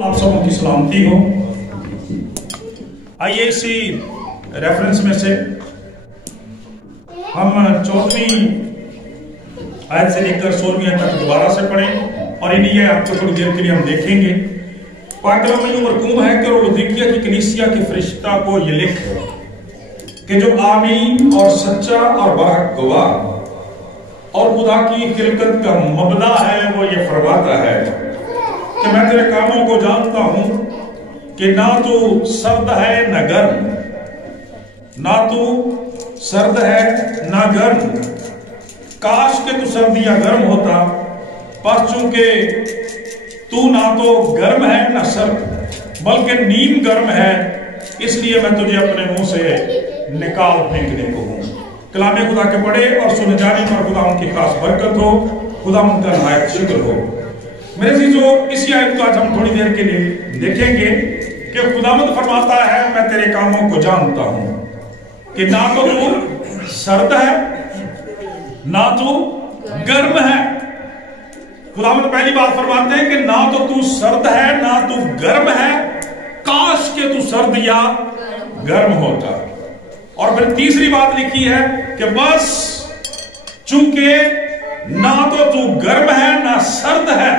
आप सबों की सलामती हो। आइए इसी रेफरेंस में से हम 14वीं आयत से लेकर 16वीं आयत तक दोबारा से पढ़ें और इन्हीं आपको थोड़ी देर के लिए हम देखेंगे। पाक कलाम में मरकूम है कि लौदीकिया की कलीसिया के फरिश्ता को ये लिख कि जो आमीन और सच्चा और बरहक गवाह और खुदा की खिलकत का मबदा है, वो ये फरमाता है कि मैं तेरे कामों को जानता हूं कि ना तू सर्द है न गर्म, ना तू सर्द है ना गर्म। काश के तू सर्द या गर्म होता, पर चूंकि तू ना तो गर्म है ना सर्द बल्कि नीम गर्म है, इसलिए मैं तुझे अपने मुंह से निकाल फेंकने को हूं। कलाम खुदा के पढ़े और सुने जाने पर खुदा उनकी खास बरकत हो, खुदा उनका नहायत शुक्र हो। मेरे अजीजों, इसी आयत को आज हम थोड़ी देर के लिए देखेंगे कि खुदावंद फरमाता है मैं तेरे कामों को जानता हूं कि ना तो तू सर्द है ना तू गर्म है। खुदावंद पहली बात फरमाते हैं कि ना तो तू सर्द है ना तू गर्म है, काश के तू सर्द या गर्म होता। और फिर तीसरी बात लिखी है कि बस चूंकि ना तो तू गर्म है ना सर्द है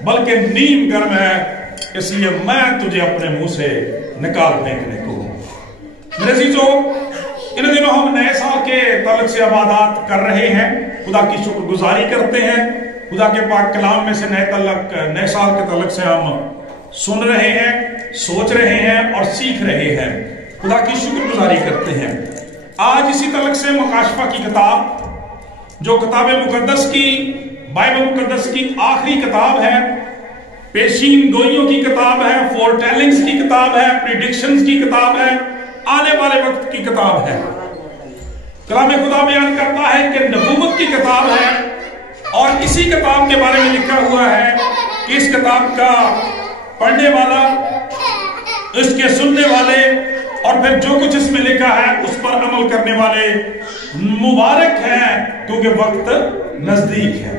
बल्कि नीम गर्म है, इसलिए मैं तुझे अपने मुंह से निकाल फेंकने को हूं। मेरे अजीजों, इन दिनों हम नए साल के तलक से इबादत कर रहे हैं, खुदा की शुक्रगुजारी करते हैं। खुदा के पाक कलाम में से नए साल के तलक से हम सुन रहे हैं, सोच रहे हैं और सीख रहे हैं, खुदा की शुक्रगुजारी करते हैं। आज इसी तलक से मुकाशफा की किताब, जो किताब मुकद्दस की, बाइबल मुकद्दस की आखिरी किताब है, पेशीन गोइयों की किताब है, फोरटेलिंग्स की किताब है, प्रिडिक्शंस की किताब है, आने वाले वक्त की किताब है। कलाम खुदा बयान करता है कि नबूवत की किताब है और इसी किताब के बारे में लिखा हुआ है कि इस किताब का पढ़ने वाला, इसके सुनने वाले और फिर जो कुछ इसमें लिखा है उस पर अमल करने वाले मुबारक हैं, क्योंकि वक्त नजदीक है।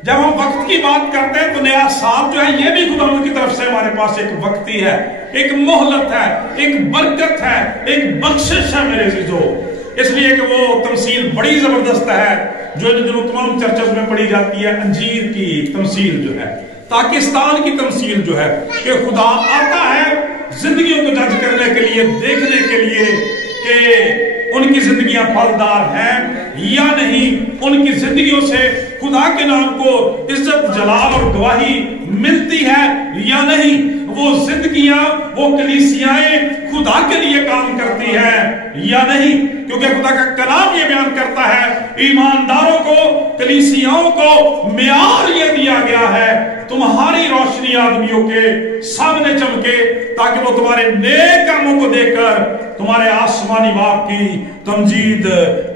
जब हम वक्त की बात करते हैं तो नया साल जो है ये भी खुदा की तरफ से हमारे पास एक वक्त ही है, एक मोहलत है, एक बरकत है, एक बख्शिश है मेरे अजीजों। इसलिए कि वो तमसील बड़ी जबरदस्त है जो इन दिनों तमाम चर्चों में पढ़ी जाती है, अंजीर की तमसील जो है, पाकिस्तान की तमसील जो है कि खुदा आता है जिंदगियों को जज करने के लिए, देखने के लिए कि उनकी जिंदगियां फलदार हैं या नहीं, उनकी जिंदगियों से खुदा के नाम को इज्जत जलाल और गवाही मिलती है या नहीं, वो जिंदगियां, वो कलीसियाएं खुदा के लिए काम करती हैं या नहीं। क्योंकि खुदा का कलाम ये बयान करता है ईमानदारों को, कलीसियाओं को मियार ये दिया गया है तुम्हारी रोशनी आदमियों के सामने चमके, ताकि वो तुम्हारे नेक कामों को देखकर तुम्हारे आसमानी बाप की तमजीद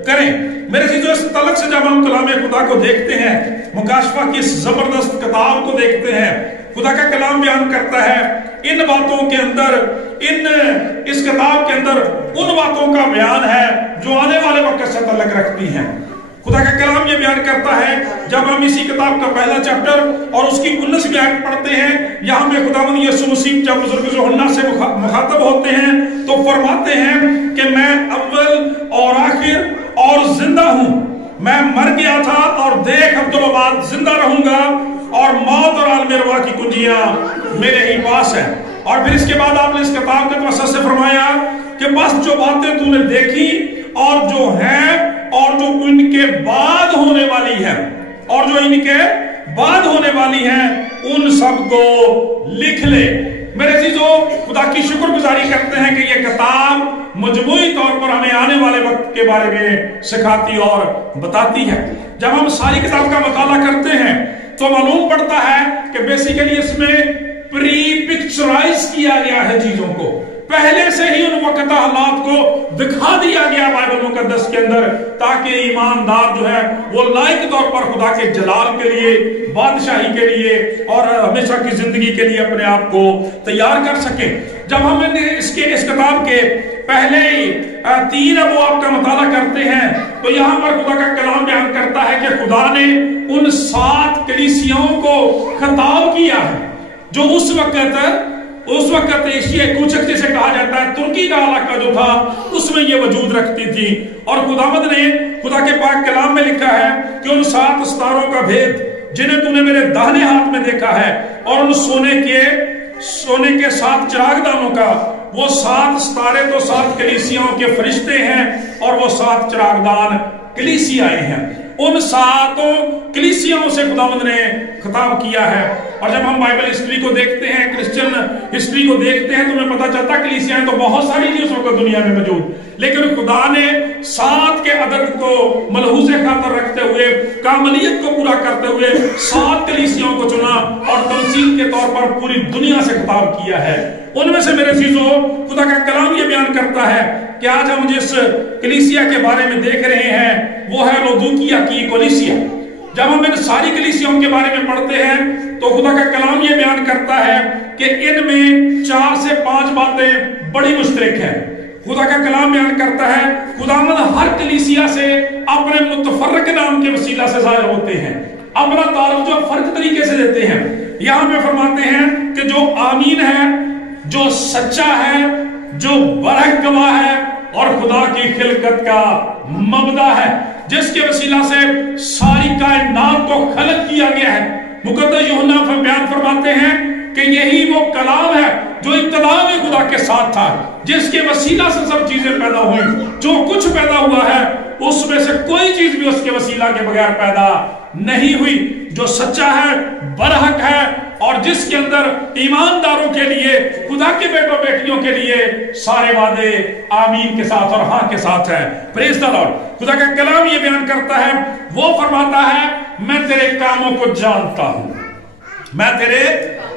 करें। मेरे चीजों, इस तलक से जब हम कलाम खुदा को देखते हैं, मुकाशफा की इस जबरदस्त किताब को देखते हैं, खुदा का कलाम बयान करता है इन बातों के अंदर, इस किताब के अंदर उन बातों का बयान है जो आने वाले वक्त से तल्लुक रखती हैं। खुदा का कलाम ये बयान करता है, जब हम इसी किताब का पहला चैप्टर और उसकी 19वीं आयत पढ़ते हैं, यहाँ पे खुदावंद यीशु मसीह जब बुजुर्ग यूहन्ना से मुखातब होते हैं तो फरमाते हैं कि मैं अव्वल और आखिर और जिंदा हूं, मैं मर गया था और देख अब तो बाद जिंदा रहूंगा और मौत और आलम रवा की कुंजियां मेरे ही पास है। और फिर इसके बाद आपने इस किताब के तवस्सुत से फरमाया कि बस जो बातें तूने देखी और जो है और जो इनके बाद होने वाली है और जो इनके बाद होने वाली है, उन सब को लिख ले। मेरे अजीजों, खुदा की शुक्रगुजारी करते हैं कि यह किताब मजमूई तौर पर हमें आने वाले वक्त के बारे में सिखाती और बताती है। जब हम सारी किताब का मुताला करते हैं तो मालूम पड़ता है कि बेसिकली इसमें प्री पिक्चराइज किया गया है चीजों को, पहले से ही उन वक्त हालात को दिखा दिया गया बाइबल मुकद्दस के अंदर, ताकि ईमानदार जो है वो लायक तौर पर खुदा के जलाल के लिए, बादशाही के लिए और हमेशा की जिंदगी के लिए अपने आप को तैयार कर सके। जब हम इस किताब के पहले 3 अबवाब का मुताला करते हैं तो यहां पर खुदा का कलाम बयान करता है कि खुदा ने उन 7 कलीसियाओं को खिताब किया है जो उस वक्त एशिया कूचक जिसे कहा जाता है, तुर्की का इलाका जो था, उसमें ये वजूद रखती थी। और खुदावंद ने खुदा के पाक कलाम में लिखा है कि उन 7 सितारों का भेद जिन्हें तूने मेरे दाहिने हाथ में देखा है, और उन सोने के 7 चिरागदानों का, वो 7 सितारे तो 7 कलीसियाओं के फरिश्ते हैं, और वो 7 चिरागदान कलीसियाएं हैं। उन 7 कलीसियाओं से खुदावंद ने खिताब किया है। और जब हम बाइबल हिस्ट्री को देखते हैं, क्रिश्चियन हिस्ट्री को देखते हैं, तो हमें पता चलता है कलीसियाएं तो बहुत सारी थी उस वक्त दुनिया में मौजूद, लेकिन खुदा ने 7 के अदद को मलहूज़े खातर रखते हुए, कामलियत को पूरा करते हुए 7 कलीसियाओं को चुना और तमसील के तौर पर पूरी दुनिया से खिताब किया है। उनमें से मेरे चीजों खुदा का कलाम ये बयान करता है कि आज हम जिस कलीसिया के बारे में देख रहे हैं वो है लौदूकिया की कलीसिया। जब हम इन सारी कलीसियाओं के बारे में पढ़ते हैं तो खुदा का कलाम ये बयान करता है कि इनमें 4 से 5 बातें बड़ी मुश्तरक है। खुदा का कलाम बयान करता है खुदावंद हर कलीसिया से अपने मुतफर्रक नाम के वसीला से ज़ाहिर होते हैं, अपना तारुफ जो फर्क तरीके से देते हैं। यहां पे फरमाते हैं कि जो आमीन है, जो सच्चा है, जो बरहक गवाह है और खुदा की खिलकत का मबदा है, जिसके वसीला से सारी कायनात को खलक किया गया है। मुकद्दस यूहन्ना बयान फरमाते हैं कि यही वो कलाम है जो इब्तिदा में खुदा के साथ था, जिसके वसीला से सब चीजें पैदा हुई। जो कुछ पैदा हुआ है उसमें से कोई चीज भी उसके वसीला के बगैर पैदा नहीं हुई। जो सच्चा है, बरहक है और जिसके अंदर ईमानदारों के लिए, खुदा के बेटों बेटियों के लिए सारे वादे आमीन के साथ और हाँ के साथ है। Praise the Lord. खुदा का कलाम ये बयान करता है, वो फरमाता है मैं तेरे कामों को जानता हूं, मैं तेरे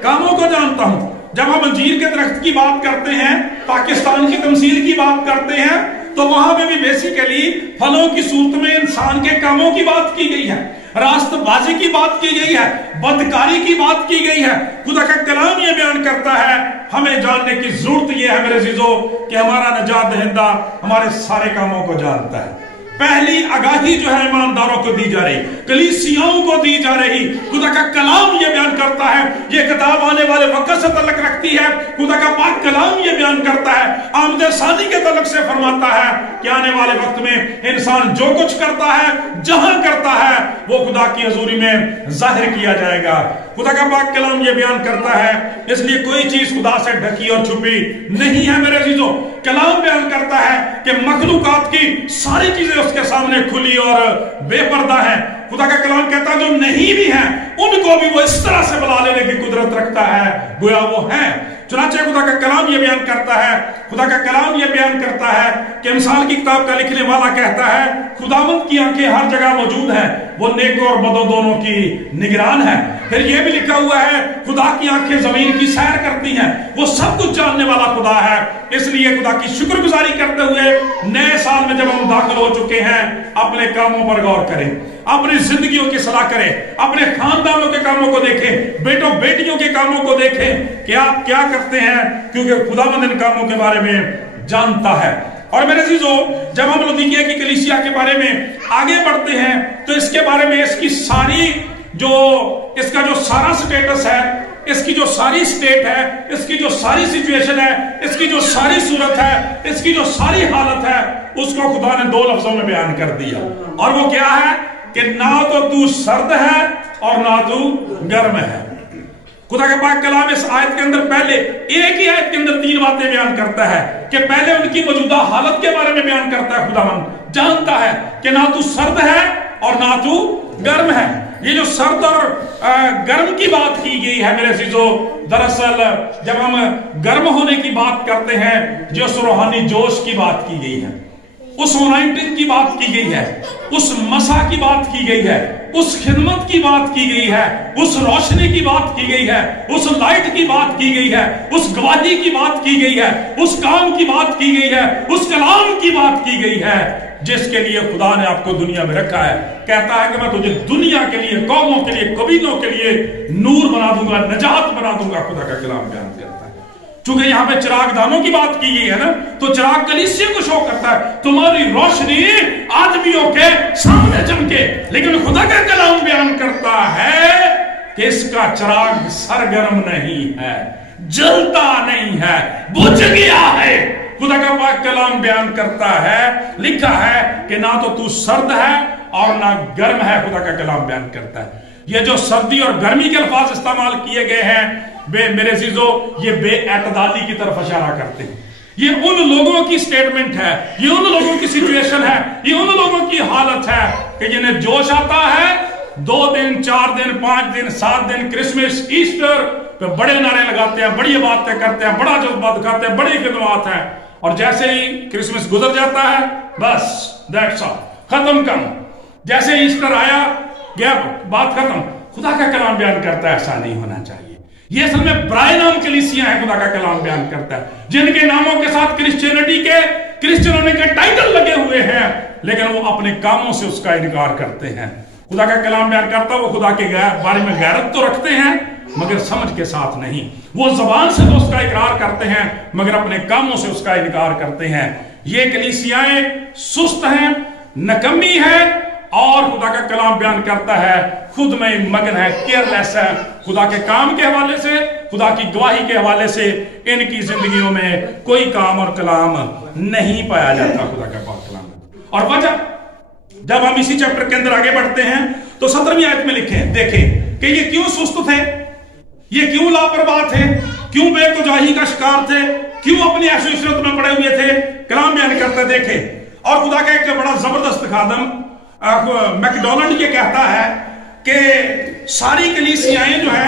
कामों को जानता हूं। जब हम अंजीर के दरख्त की बात करते हैं, पाकिस्तान की तमसील की बात करते हैं, तो वहां पे भी बेसिकली फलों की सूरत में इंसान के कामों की बात की गई है, रास्तबाजी की बात की गई है, बदकारी की बात की गई है। खुदा का कलाम ये बयान करता है, हमें जानने की जरूरत यह है मेरे अजीजों कि हमारा नजात दहिंदा हमारे सारे कामों को जानता है। पहली आगाही जो है ईमानदारों को दी जा रही, कलीसियाओं को दी जा रही। खुदा का कलाम ये बयान करता है, ये किताब आने वाले वक्त से तल्लुक रखती है। खुदा का पाक कलाम ये बयान करता है, आमद सादी के तल्लुक से फरमाता है कि आने वाले वक्त में इंसान जो कुछ करता है, जहां करता है, वो खुदा की हजूरी में जाहिर किया जाएगा। खुदा का पाक कलाम ये बयान करता है, इसलिए कोई चीज खुदा से ढकी और छुपी नहीं है मेरे अजीजों। कलाम बयान करता है कि मखलूकात की सारी चीजें उसके सामने खुली और बेपर्दा है। खुदा का कलाम कहता है जो नहीं भी है उनको भी वो इस तरह से बुला लेने की कुदरत रखता है गोया वो है। चुनांचे खुदा का कलाम ये बयान करता है, खुदा का कलाम ये बयान करता है कि मिसाल की किताब का लिखने वाला कहता है खुदावंद की आंखें हर जगह मौजूद है, वो नेकों और बदों दोनों की निगरान है। फिर ये भी लिखा हुआ है खुदा की आंखें जमीन की सैर करती हैं, वो सब कुछ जानने वाला खुदा है। इसलिए खुदा की शुक्रगुजारी करते हुए नए साल में जब हम दाखिल हो चुके हैं, अपने कामों पर गौर करें, अपनी जिंदगियों की सलाह करें, अपने खानदानों के कामों को देखें, बेटों बेटियों के कामों को देखें कि आप क्या करते हैं, क्योंकि खुदावंद इन कामों के बारे में जानता है। और मेरे अजीजों, जब हम लौदीकिया की कलीसिया के बारे में आगे बढ़ते हैं तो इसके बारे में इसका जो सारा स्टेटस है, इसकी जो सारी स्टेट है, इसकी जो सारी सिचुएशन है, इसकी जो सारी सूरत है, इसकी जो सारी हालत है, उसको खुदा ने 2 लफ्जों में बयान कर दिया। और वो क्या है कि ना तो तू सर्द है और ना तू गर्म है। खुदा का पाक कलाम इस आयत के अंदर पहले एक ही आयत के अंदर 3 बातें बयान करता है कि पहले उनकी मौजूदा हालत के बारे में बयान करता है। खुदावंद जानता है कि ना तू सर्द है और ना तू गर्म है। ये जो सर्द और गर्म की बात की गई है मेरे अजीजों, दरअसल जब हम गर्म होने की बात करते हैं, जिस रूहानी जोश की बात की गई है, उस ओनाइटिंग की बात की गई है, उस मसा की बात की गई है, उस खिदमत की बात की गई है, उस रोशनी की बात की गई है, उस लाइट की बात की गई है, उस गवाही की बात की गई है, उस काम की बात की गई है, उस कलाम की बात की गई है जिसके लिए खुदा ने आपको दुनिया में रखा है। कहता है कि मैं तुझे दुनिया के लिए, कौमों के लिए, कबीलों के लिए नूर बना दूंगा, नजात बना दूंगा। खुदा का कलाम बयान करता है। चूंकि यहां पे चिरागदानों की बात की गई है ना, तो चिराग कलीसिया को शो करता है, तुम्हारी रोशनी आदमियों के सामने चमके। लेकिन खुदा का कलाम बयान करता है कि इसका चिराग सरगर्म नहीं है, जलता नहीं है, बुझ गया है। खुदा का पाक कलाम बयान करता है, लिखा है कि ना तो तू सर्द है और ना गर्म है। खुदा का कलाम बयान करता है ये जो सर्दी और गर्मी के अल्फाज इस्तेमाल किए गए हैं मेरे अजीजों, ये बेअतदाली की तरफ इशारा करते हैं। ये उन लोगों की स्टेटमेंट है, ये उन लोगों की सिचुएशन है, ये उन लोगों की हालत है कि जिन्हें जोश आता है 2 दिन 4 दिन 5 दिन 7 दिन क्रिसमस ईस्टर पे बड़े नारे लगाते हैं, बड़ी बातें करते हैं, बड़ा जज्बा दिखाते हैं, बड़ी खिदमत है, और जैसे ही क्रिसमस गुजर जाता है बस दैट्स ऑल, खत्म काम। जैसे ईस्टर आया गया बात खत्म। खुदा का कलाम बयान करता है ऐसा नहीं होना चाहिए। ये असल में बराए नाम कलीसियां हैं, खुदा का कलाम बयान करता है, जिनके नामों के साथ क्रिश्चियनिटी के क्रिश्चियन होने के टाइटल लगे हुए हैं, लेकिन वो अपने कामों से उसका इनकार करते हैं। खुदा का कलाम बयान करता है वो खुदा के बारे में गैरत तो रखते हैं मगर समझ के साथ नहीं। वो जबान से तो उसका इकरार करते हैं मगर अपने कामों से उसका इनकार करते हैं। ये कलीसियाएं सुस्त हैं, नकम्मी है, और खुदा का कलाम बयान करता है खुद में मगन है, केयरलेस है। खुदा के काम के हवाले से, खुदा की गवाही के हवाले से इनकी जिंदगियों में कोई काम और कलाम नहीं पाया जाता। खुदा का पाक कलाम और वजह, जब हम इसी चैप्टर के अंदर आगे बढ़ते हैं तो 17वीं आयत में लिखे देखें कि ये क्यों सुस्त थे, ये क्यों लापरवाह थे, क्यों बेतुजाही का शिकार थे, क्यों अपनी ऐशो इशरत में पड़े हुए थे। कलाम बयान करता है देखें, और खुदा का एक बड़ा जबरदस्त खादम मैकडोनल्ड ये कहता है कि सारी कलीसियाएं जो है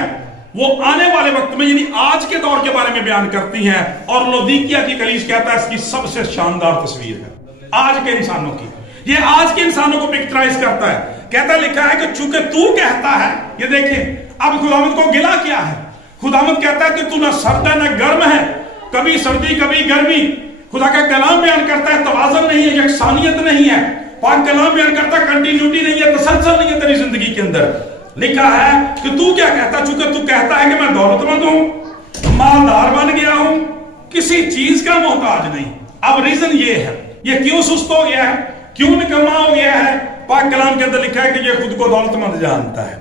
वो आने वाले वक्त में यानी आज के दौर के बारे में बयान करती हैं, और लौदीकिया की कलीस कहता है इसकी सबसे शानदार तस्वीर है आज के इंसानों की। ये आज के इंसानों को पिक्चराइज करता है। कहता लिखा है कि चूंकि तू कहता है, ये देखें अब खुदावंद को गिला किया है। खुदावंद कहता है कि तू ना सर्द है ना गर्म है, कभी सर्दी कभी गर्मी। खुदा का कलाम बयान करता है तवाज़ुन नहीं है, यकसानियत नहीं है। पाक कलाम बयान करता है कंटिन्यूटी नहीं है, तसलसल नहीं है तेरी जिंदगी के अंदर। लिखा है कि तू क्या कहता, चूंकि तू कहता है कि मैं दौलतमंद हूं, मालदार बन गया हूं, किसी चीज का मोहताज नहीं। अब रीजन ये है, ये क्यों सुस्त हो गया है, क्यों निकम्मा हो गया है। पाक कलाम के अंदर लिखा है कि ये खुद को दौलतमंद जानता है।